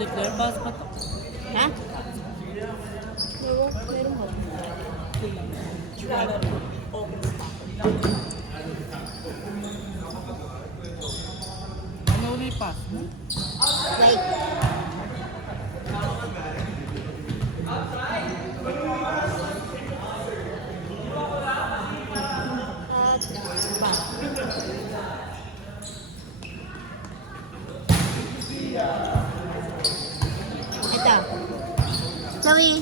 Declare pass pa to. Ha? Meron ba? Ano may pass? Wait. Ito. Chloe.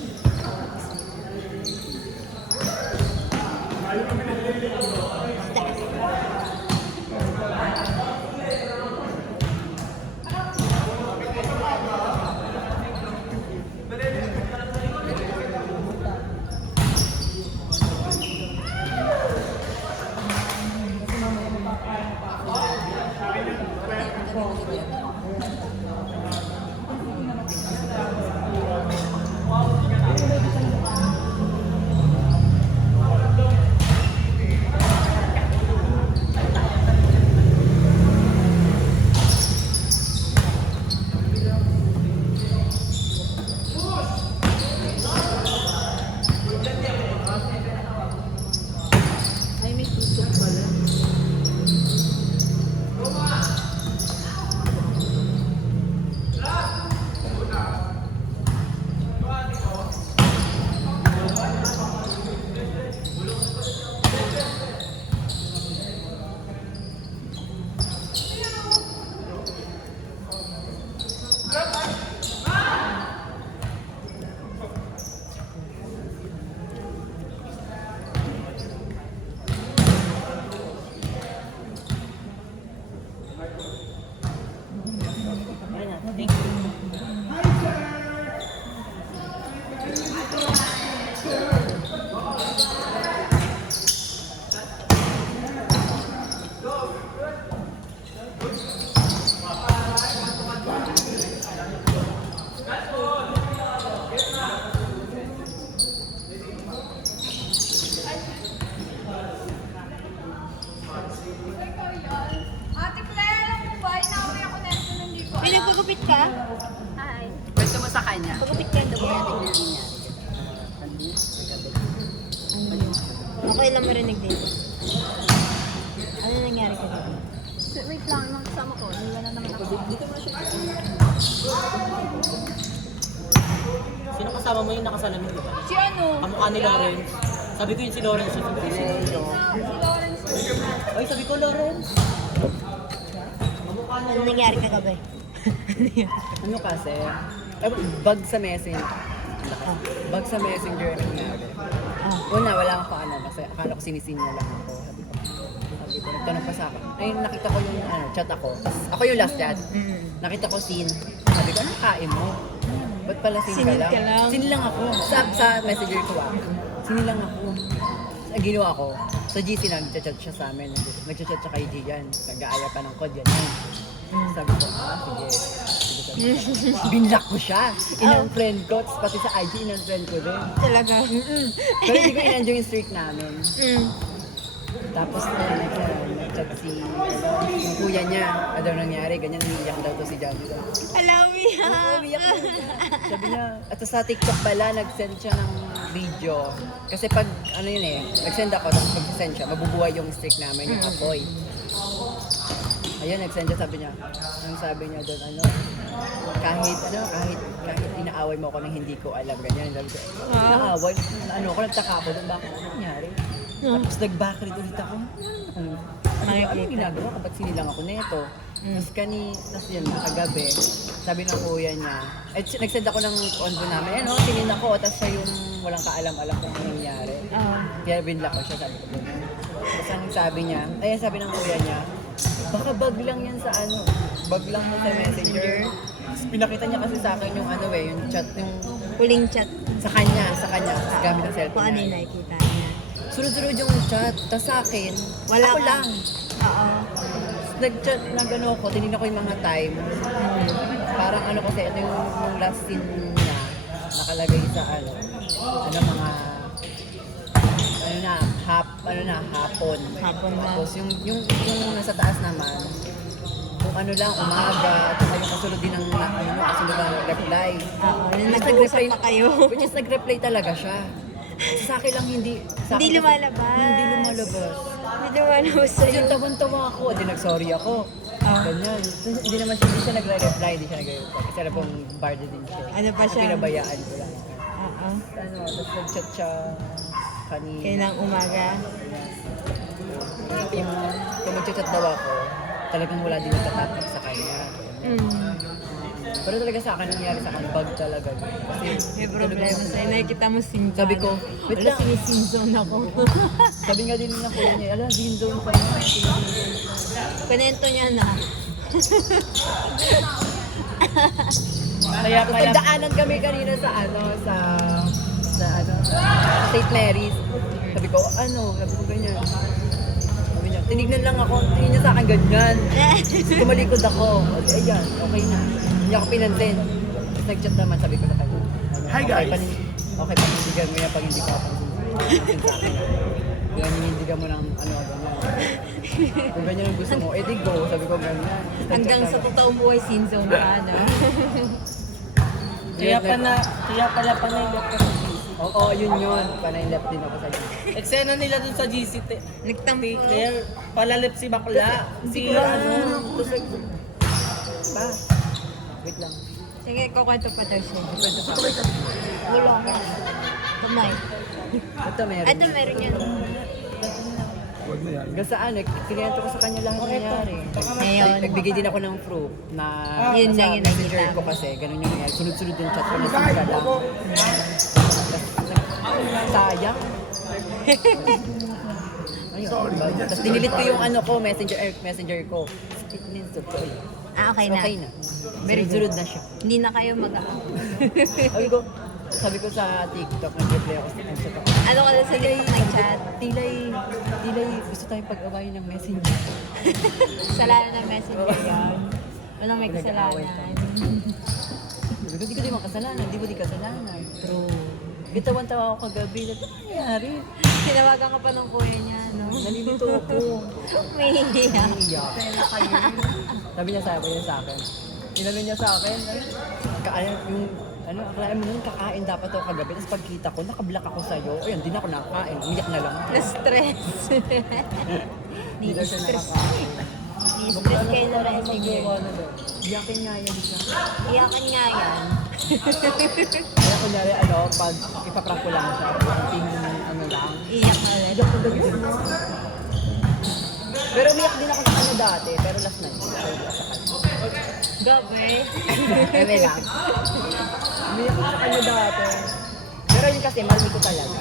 Ay, may tusok pala. Thank you. Ate Claire, alam mo ba? Inaway ako na ito nang dito. May nagpagupit ka? Hi. Kwento mo sa kanya. Pagupit ka daw. Okay lang marinig dito. Ano nangyari ka dito? Wait lang, yung mga kasama ko. Nila na naman ako. Sino kasama mo yung nakasalamin, di ba? Si ano? Kamukha ni Lawrence. Sabi ko yun si Lawrence. Si Lawrence. Ay, sabi ko Lawrence. Ano nangyari kagabi? Ano kasi, bag sa messenger. Bag sa messenger ang nangyari. Una, wala akong paano kasi akala ko sinisin niya lang ako. Sabi ko, nagtanong pa sa akin. Ay, nakita ko yung chat ako. Tapos, ako yung last chat. Nakita ko scene. Sabi ko, anong kain mo? Ba't pala scene Sinil ka ka lang? lang? Scene lang ako. Sa messenger ko Scene lang ako. Ang ginawa ko, sa GC nag-chat siya sa amin. Nag-chat siya kay Gian. Nag-aaya pa ng code yan. Sabi ko, sige. Binlock ko siya. Inang friend ko. Tapos pati sa IG, inang friend ko din. Talaga? Pero hindi ko in-enjoy yung streak namin. Tapos nag-chat si yung kuya niya. Ano daw nangyari, ganyan, umiiyak daw to si Johnny. Alam mo Umiiyak na. Sabi niya, at sa TikTok pala, nag-send siya ng video. Kasi pag, ano yun nag-send ako, tapos mag-send siya, mabubuhay yung streak namin, yung apoy. Ayun, nag-send siya, sabi niya, ang sabi niya doon, kahit inaaway mo ako nang hindi ko alam, ganyan. Sabi ko, inaaway, ako, nagtaka ako doon, bakit ano nangyari? Tapos nag-backread ulit ako. Ano ginagawa ko? Ba't sinilang ako nito? Tapos yun, kagabi, sabi ng kuya niya, nag-send ako ng convo namin, sinin ako, tapos siya yung walang kaalam-alam kung ano nangyari. Kaya binlock ko siya, sabi ko doon. Tapos ang sabi niya, sabi ng kuya niya, baka bug lang yan sa bug lang mo sa messenger. Tapos pinakita niya kasi sa akin yung yung chat, yung Huling chat. sa kanya, gamit ang Kung cellphone ano yung niya. nakikita niya. Sunod-sunod yung chat, tapos sa akin, Wala ako ka. lang. Oo. Nag-chat na gano'n ko, tinignan ko yung mga time. Parang kasi, ito yung last scene niya, nakalagay sa mga, ano na, hapon. Hapon na. Tapos yung nasa taas naman, kung ano lang, umaga, at saka yung kasunod din ng, kasunod ng reply. Oo, Which is nag-uusap pa kayo. Which is nag-reply talaga siya. Sa akin lang hindi. Sa Hindi akin- lumalabas. Hindi lumalabas. Hindi lumalabas Tapos sa'yo. yung tawan-tawa ako, di nag-sorry ako. Ganyan. So, hindi siya nagre-reply, hindi siya nagre-reply. Kasi alam kong bardo din siya. Ano pa siya? Pinabayaan ko lang. Oo. Tapos nag-chat siya kanina. Kailang umaga. Kung mag-chat daw ako, talagang wala din natatakot sa kanya. Pero talaga sa akin, nangyari sa akin, bug talaga. Kasi, May problema sa'yo. Nakikita mo sinzone. Sabi ko, wait Wala, lang. sinisinzone ako. Sabi nga din ng kuya niya, ala, din zone pa niya. Panento niya na. Kaya Tapos pala, nagdaanan kami kanina sa St. Mary's. Sabi ko, sabi ko ganyan. Sabi niya, tinignan lang ako, tingin niya sa akin ganyan. Tumalikod ako. Okay, ayan, okay na. Hindi ako pinansin. Tapos nag-chat naman, sabi ko na kanya. Hi, guys. Okay, panindigan mo yan pag hindi ka pansin sa akin. Pinanindigan mo ng ganyan. Kung ganyan ang gusto mo, di go. Sabi ko ganyan. Hanggang sa totoong buhay sinzone ka, no? kaya pala panailap ka sa GC. Oo, yun. Panailap din ako sa GC. Eksena nila dun sa GC, Nagtampo. Claire, palalip si bakla. Si Tapos ba? Wait lang. Sige, kukwento pa daw siya. Wala ka. Tumay. Ito meron. Ito meron yan. Huwag na yan. Hanggang saan, kinento ko sa kanya lahat nangyari. Ngayon. Nagbigay din ako ng proof na Yun sa lang yung messenger nakita ko mo. kasi, ganun yung nangyari. Sunod-sunod yung chat ko na siya lang. Tapos, sayang. Ayun. Tapos dinilit ko yung messenger ko. It means okay. Okay na. Okay na. Very good. Sunod na siya. Hindi na kayo mag-aaway. Sabi ko sa TikTok, nag-reply ako sa chat ako. Ano ka sa TikTok nag-chat? Tilay, gusto tayong pag-awayin ng messenger. Kasalanan ng messenger yan. Walang may Nag-aaway kasalanan. Sabi ko, di ko di makasalanan, di mo di kasalanan. True. Bitawan-tawa ako kagabi, ano nangyari? Tinawagan ka pa ng kuya niya, no? Nalilito ako. May hindi ah. Iiyak. Sabi niya sa akin. Tinanong niya sa akin, akalain mo nun, kakain dapat ako kagabi. Tapos pagkita ko, nakablock ako sa'yo. Ayun, di na ako nakakain. Umiyak na lang ako. Na-stress. Di daw siya nakakain. Ni-stress kayo na messenger. Iyakin nga yan siya. Iyakan nga yan. Kaya kunyari, pag ipaprank ko lang siya, konting lang. Iyak ka ulit. Iyak ko gabi. Pero umiyak din ako sa kanya dati, pero last night. Gabi. Eme lang. Umiyak ako sa kanya dati. Pero yun kasi, mahal ko talaga.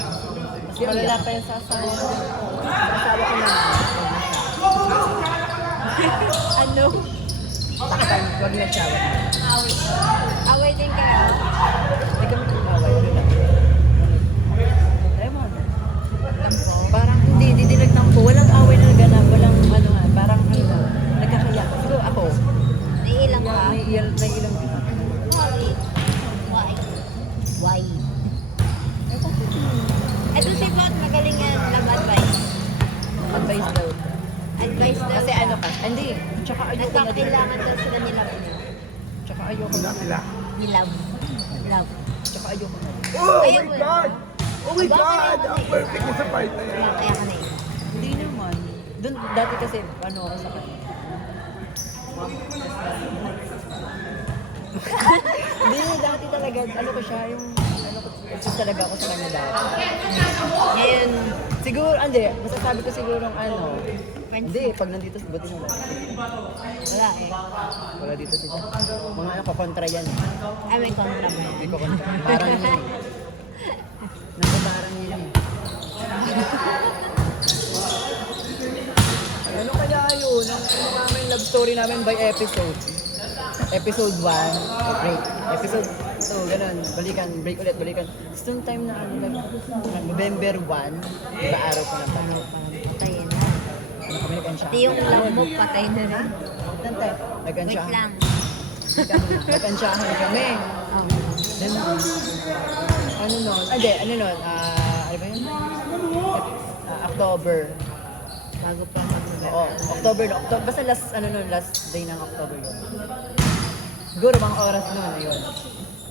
Kasi Malala umiyak. pa yan sa asawa. Asawa ko na. Ano? Takpan, wag na siya. Away din kayo. Hindi kami nag-away. Ano lang. Ewan. Tampo. Parang hindi nagtampo. Walang away na naganap. Walang parang nagkakaya. Siguro ako, Naiilang ka? naiilang Why? Why? Why? Ito si Matt, magaling yan. Love advice. advice daw. Advice daw. Kasi hindi. Tsaka ayoko na din. Nagkakailangan daw sila nilove niya. Tsaka ayoko na. Nilove. Love. Tsaka ayoko na. Oh Ayaw my mo. God! Oh my God! Ang perfect niya sa part na yan. Kaya ka na eh. Hindi naman. Doon, dati kasi, ako sa kanya. Hindi, dati talaga, ko siya, exist talaga ako sa kanya dati. Ngayon, Siguro, masasabi ko siguro ng hindi, pag nandito, buti naman. wala eh. Wala dito siya. Mga kontra yan. Ay, may kontra mo. Hindi ko kontra. Parang yun eh. Nasa parang yun eh. Ano kaya yun? Ang namin love story namin by episode. Episode 1, break. Episode 2, ganun. Balikan, break ulit, balikan. Tapos nung time na November 1, iba araw ko ng pag Patayin na. kami nag-ansya. Pati yung love mo, patay na rin. Tantay, Wait nag-ansya. lang. Nag-ansyahan kami. Then, ano nun, ano ba yun? October. Bago pa mag-November. Oo, October no. Basta last day ng October yun. Siguro mga oras nun, ayun.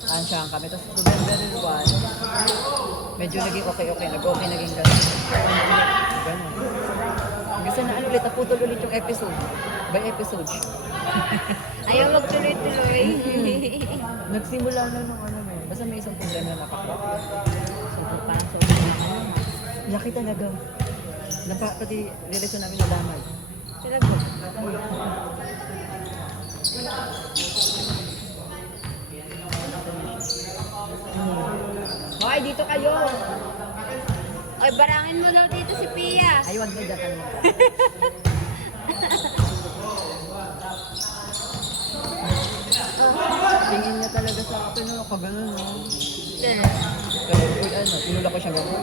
Ansyahan kami. Tapos November 1, medyo naging okay. Nag-okay naging gano'n. Gano'n. Gusto na ulit, naputol ulit yung episode. By episode. Ayaw magtuloy-tuloy. Nagsimula na nung ano eh. Basta may isang problema na nakaklap. So, parang sobrang ako. Laki talaga. Pati relasyon namin nadamay. Talaga. Hoy, dito kayo! Ay, barangin mo daw dito si Pia. Ay, wag na dyan mo. Tingin niya talaga sa akin, no? Kaganon, no? Kaya, uy, tinulak ko siya gano'n.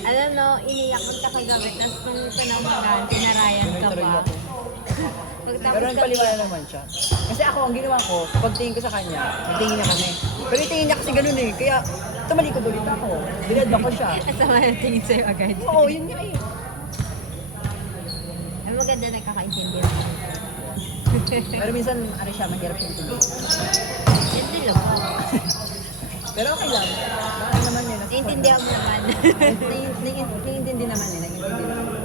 Alam no, iniyak ko kagabi. Tapos nung panahon tinarayan ka Tuloy-tuloy pa. na po. Pero nagpaliwala naman siya. Kasi ako, ang ginawa ko, pag tingin ko sa kanya, tingin niya kami. Pero yung tingin niya kasi gano'n eh. Kaya, tumalikod ulit ako. Binadba ko siya. Asama na tingin sa'yo agad. Oo, yun nga eh. Ay, maganda nagkakaintindihan. Pero minsan, ano siya, mahirap siya intindihin. Hindi lang. Pero okay lang. Ano naman yun? Naiintindihan mo naman. Naiintindi naman eh. Naiintindi naman.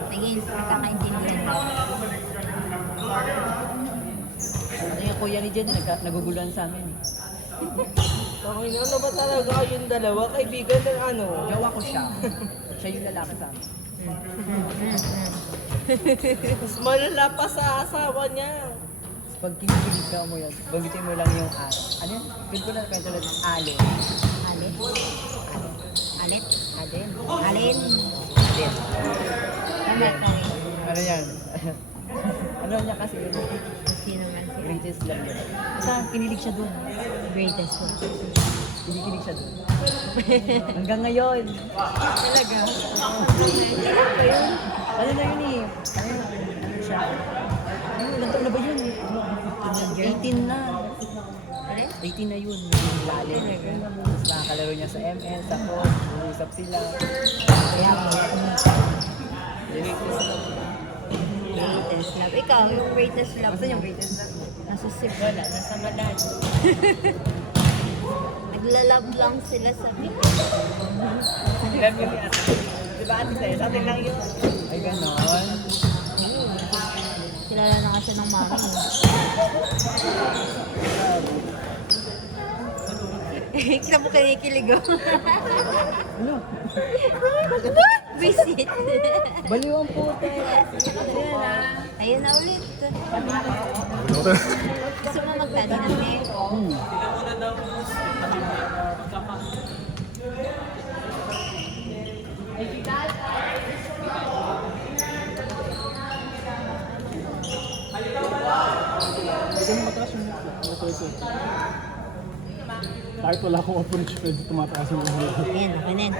Nagkakaintindihan mo. Ano yung kuya ni Jen, naguguluhan sa amin eh. Okay na, ano ba talaga kayong dalawa? Kaibigan ng ano? Jowa ko siya. Siya yung lalaki sa amin. Mas malala pa sa asawa niya. Pag kinikilig ka mo yan, banggitin mo lang yung ano yun? Feel ko na kwento lang ng alin. Alin? Alin? Alin? Alin? Alin. Namatay. Ano yan? Ano niya kasi yun? Sino man siya? Greatest love yun. Basta kinilig siya dun. Greatest one. Kinikilig siya dun. Hanggang ngayon. Talaga? Ano na yun eh? Ano siya? Ilang taon na ba yun? 18 na. Alin? 18 na yun. Lalim. Tapos nakakalaro niya sa ML, sa phone, uusap sila. Kaya Greatest love. Ikaw, yung greatest love. Basta yung greatest love. Nasa Cebu. Wala, nasa Malan. Naglalove lang sila sa Cebu. Alam niyo yan. Diba ate tayo? Sa atin lang yun. Ay, ganon. Kilala na kasi ng mami mo. Kita mo kinikilig oh. Ano? Visit. Baliw ang puti. Ayun na ulit. Gusto mo magdadi ng net? Kahit wala akong approach, pwede tumataas yung ulo. Ayan, okay na yan.